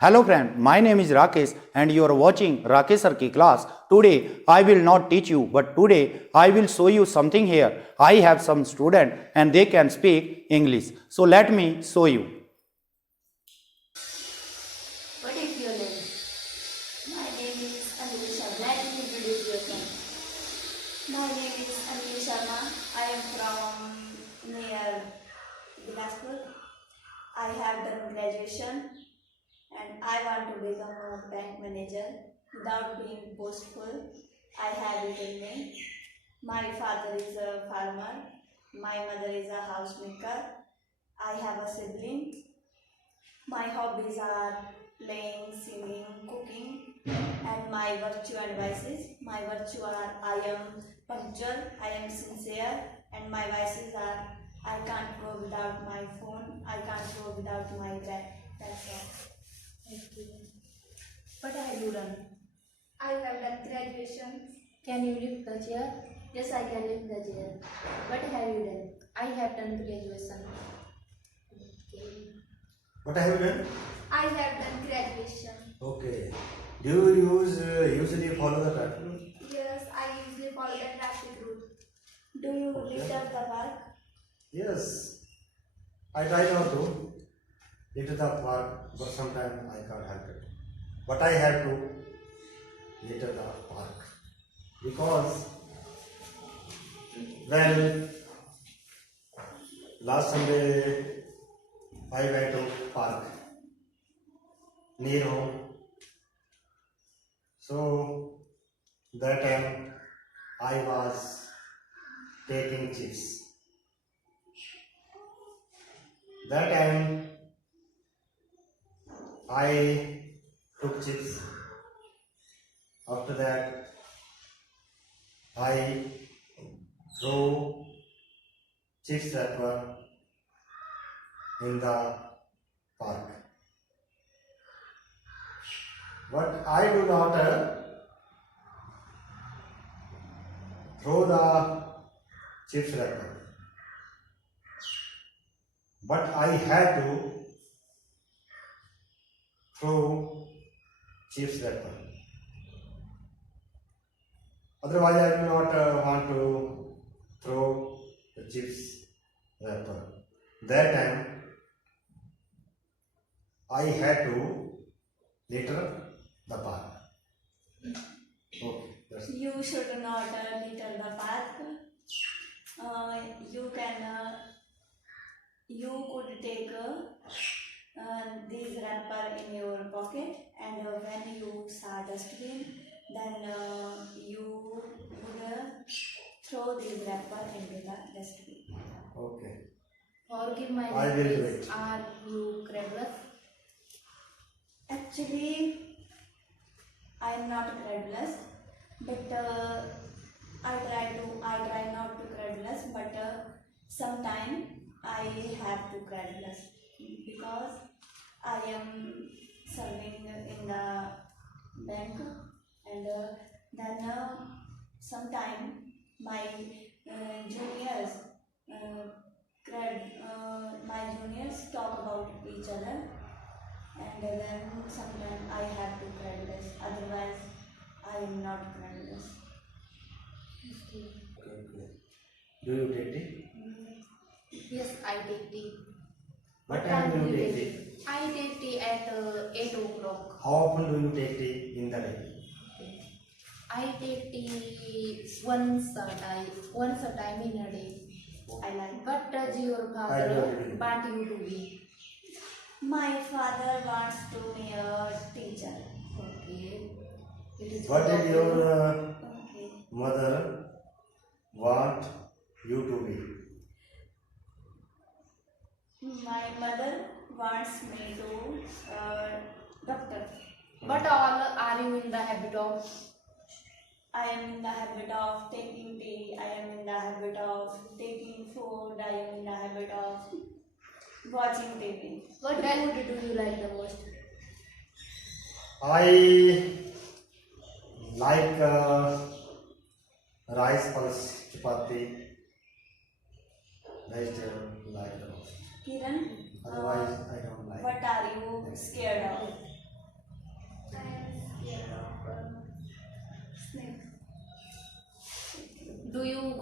Hello friend, my name is Rakesh and you are watching Rakesh Sir Ki class. Today I will not teach you but today I will show you something here. I have some student and they can speak English. So let me show you. What is your name? My name is Anil Sharma. Let me introduce yourself. My name is Anil Sharma. I am from near Bilaspur. I have done graduation and I want to become a bank manager without being boastful. I have it in me. My father is a farmer. My mother is a housemaker. I have a sibling. My hobbies are playing, singing, cooking, and my virtue and vices. My virtue are I am punctual, I am sincere, and my vices are I can't go without my phone, I can't go without my bag. That's all. Okay. What have you done? I have done graduation. Can you lift the chair? Yes, I can lift the chair. What have you done? I have done graduation. Okay. What have you done? I have done graduation. Okay. Do you usually follow the pattern? Yes, I usually follow the traffic route. Do you litter the park? Yes. I try not to litter the park, but sometimes I can't help it. But I have to litter the park because, well, last Sunday I went to park near home. So that time I was taking chips. That time I took chips. After that I throw chips wrapper in the park. But I do not throw the chips wrapper. But I had to throw chips wrapper. Otherwise, I do not want to throw the chips wrapper. That time, I had to litter the park. Okay, that's it. You should not litter the park. You could take these wrapper in your pocket, and when you saw dustbin, then you would throw these wrapper into the dustbin. Okay. Forgive my I will do language. it. Are you careless? Actually, I am not credulous, but I try not to credulous, but sometime I have to credulous because I am serving in the bank, and then sometime my juniors my juniors talk about each other, and then sometimes I have to credulous, otherwise I am not credulous. Okay. Okay. Do you take tea? Yes, I take tea. What time do you take tea? I take tea at 8 o'clock. How often do you take tea in the day? I take tea once a time in a day. I like. What does your I father do. want you to be? My father wants to be a teacher. Okay. It is What good did of your you. Okay. mother want you to be? My mother wants me to doctor. But all are you in the habit of? I am in the habit of taking tea. I am in the habit of taking food. I am in the habit of watching TV. What food do you like the most? I like rice plus chapati. Vegetable like the most. Kiran, Otherwise, I don't like. what are you scared of?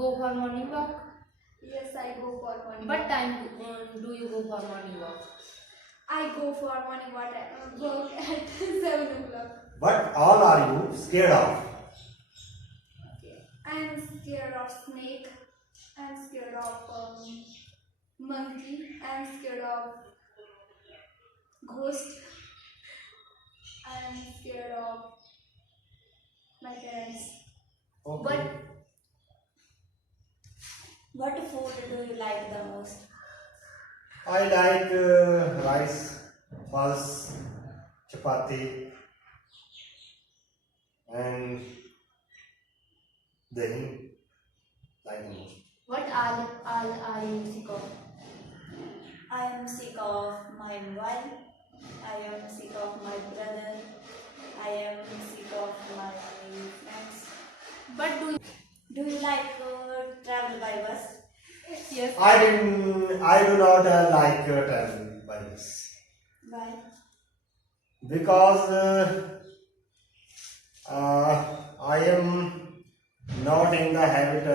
go for morning walk? Yes, I go for morning What walk. time do you go for morning walk? I go for morning walk at 7 o'clock. What all are you scared of? I am scared of snake. I am scared of monkey. I am scared of ghost. I am scared of my parents. Okay. What food do you like the most? I like rice, pulse, chapati, and dahi. Like the most. What all are you sick of? I am sick of my mobile. I am sick of my brother. I am sick of my friends. What Do you like travel by bus? yes? I do not like traveling by bus Why? because I am not in the habit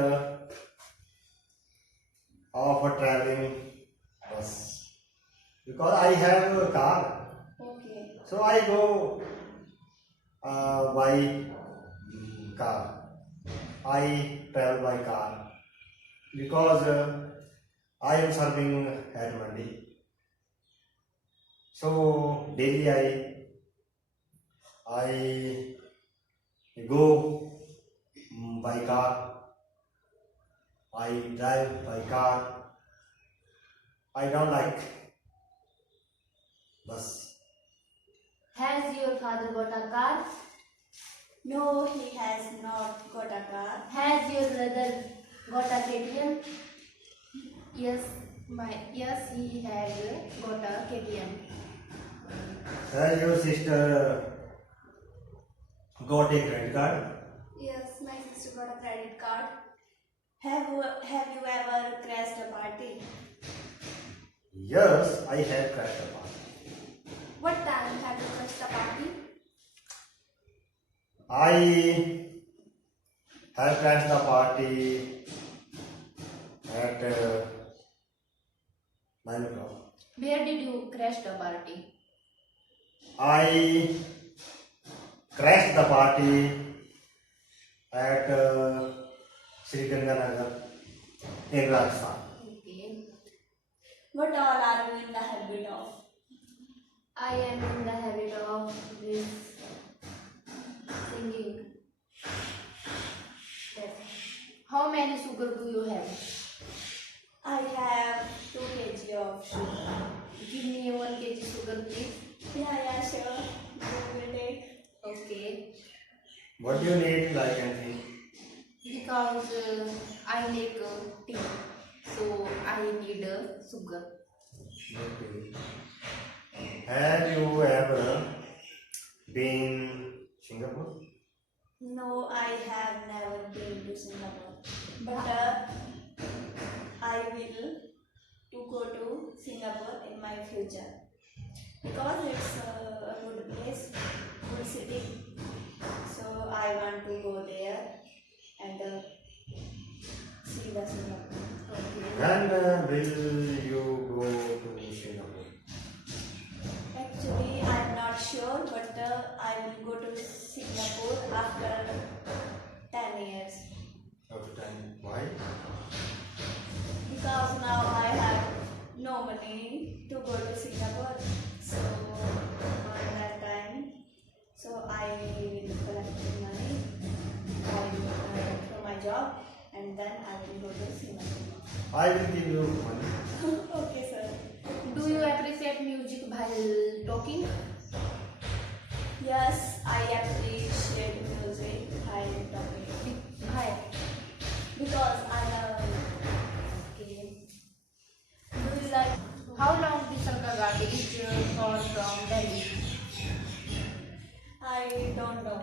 of traveling bus because I have a car, Okay. so I go by car. I travel by car because I am serving at Mandi. So daily I go by car. I drive by car. I don't like bus. Has your father got a car? No, he has not got a car. Has your brother got a KTM? Yes, he had got a KTM. Has your sister got a credit card? Yes, my sister got a credit card. Have you ever crashed a party? Yes, I have crashed a party. What time have you crashed a party? I have crashed the party at 9 o'clock. Where did you crash the party? I crashed the party at Sri Ganganagar in Rajasthan. Okay. What all are you in the habit of? I am in the habit of this singing. Yes. How many sugar do you have? I have 2 kg of sugar. Give me 1 kg sugar, please. Yeah, sure. You will take. Okay. What do you need like anything? Because I make tea, so I need sugar. Okay. Have you ever been Singapore? No, I have never been to Singapore. But I will to go to Singapore in my future because it's a good place, good city. So I want to go there and see the Singapore. When will you go to Singapore? Actually, I'm not sure, but I will go to Singapore after 10 years After time. Why? because now I have no money to go to Singapore. So on that time, so I will collect the money from my job and then I will go to Singapore. I will give you money. Okay, sir. Do you appreciate music while talking? Yes, I appreciate music while talking Why? because I love it. Okay. Do you like? How long Visalka Ghat is for from Delhi? I don't know.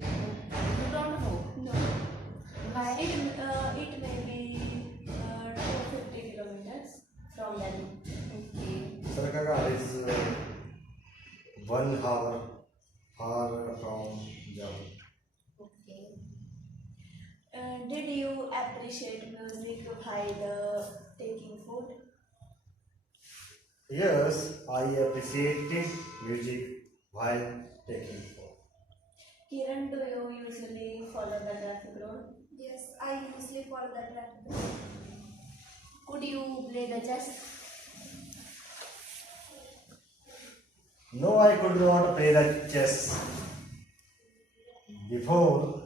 You don't know. No. Why? It may be 250 kilometers from Delhi. Okay. Sarkaga is 1 hour far from Jammu. Okay. Did you appreciate music while taking food? Yes, I appreciated music while taking food. Kiran, do you usually follow the traffic road? Yes, I usually follow the traffic. Could you play the chess? No, I could not play the chess before,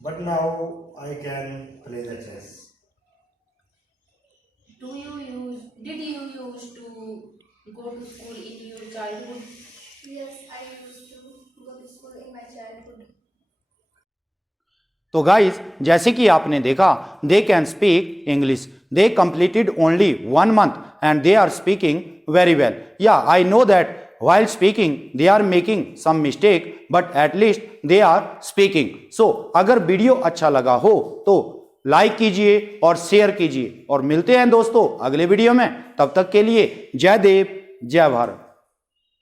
but now I can play the chess. Did you used to go to school in your childhood? Yes, I used to go to school in my childhood. तो guys, जैसे कि आपने देखा, they can speak English. They completed only 1 month and they are speaking very well. Yeah I know that while speaking they are making some mistake, but at least they are speaking. So अगर video अच्छा लगा हो तो like कीजिए और share कीजिए, और मिलते हैं दोस्तों अगले वीडियो में. तब तक के लिए जय देव जय भारत.